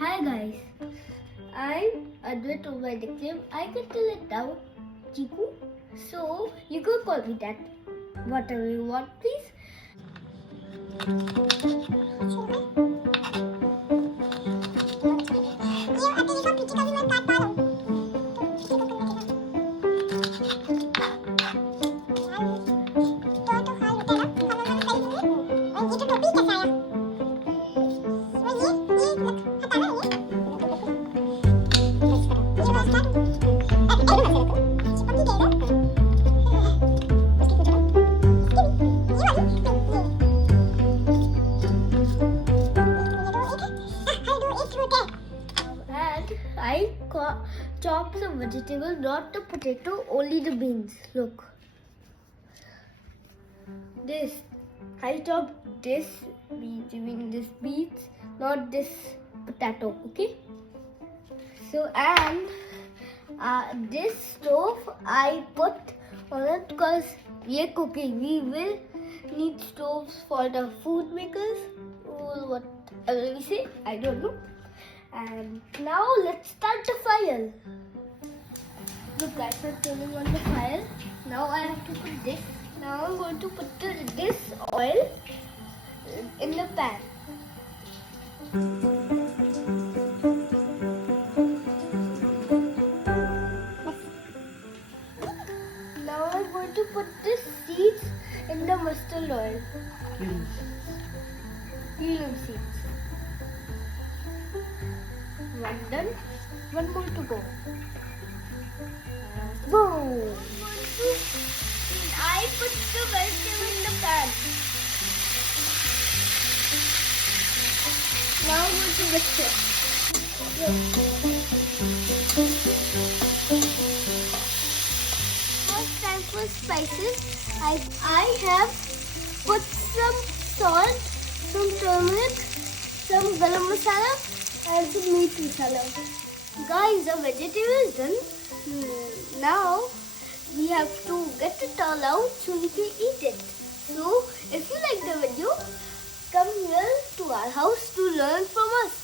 Hi guys, I'm Advit of my nickname. I can tell it now, Chiku. So you can call me that. Whatever you want, please. And I chop some vegetables, not the potato, only the beans. Look. This. I chop this beans, not this potato, okay? So, and this stove I put on it because we are cooking. We will need stoves for the food makers or whatever we say. I don't know. And now let's start the fire. Look, guys, I'm turning on the fire. Now I have to put this. Now I'm going to put this oil in the pan. Now I'm going to put this seeds in the mustard oil. Cumin seeds. One done. One more to go. Boom! I put the vegetable in the pan. Now I'm going to mix it. First time for spices. I have put some salt, some turmeric, some garam masala and some meat masala. Guys, the vegetable is done. Now we have to get it all out so we can eat it. So if you like the video, come here to our house to learn from us.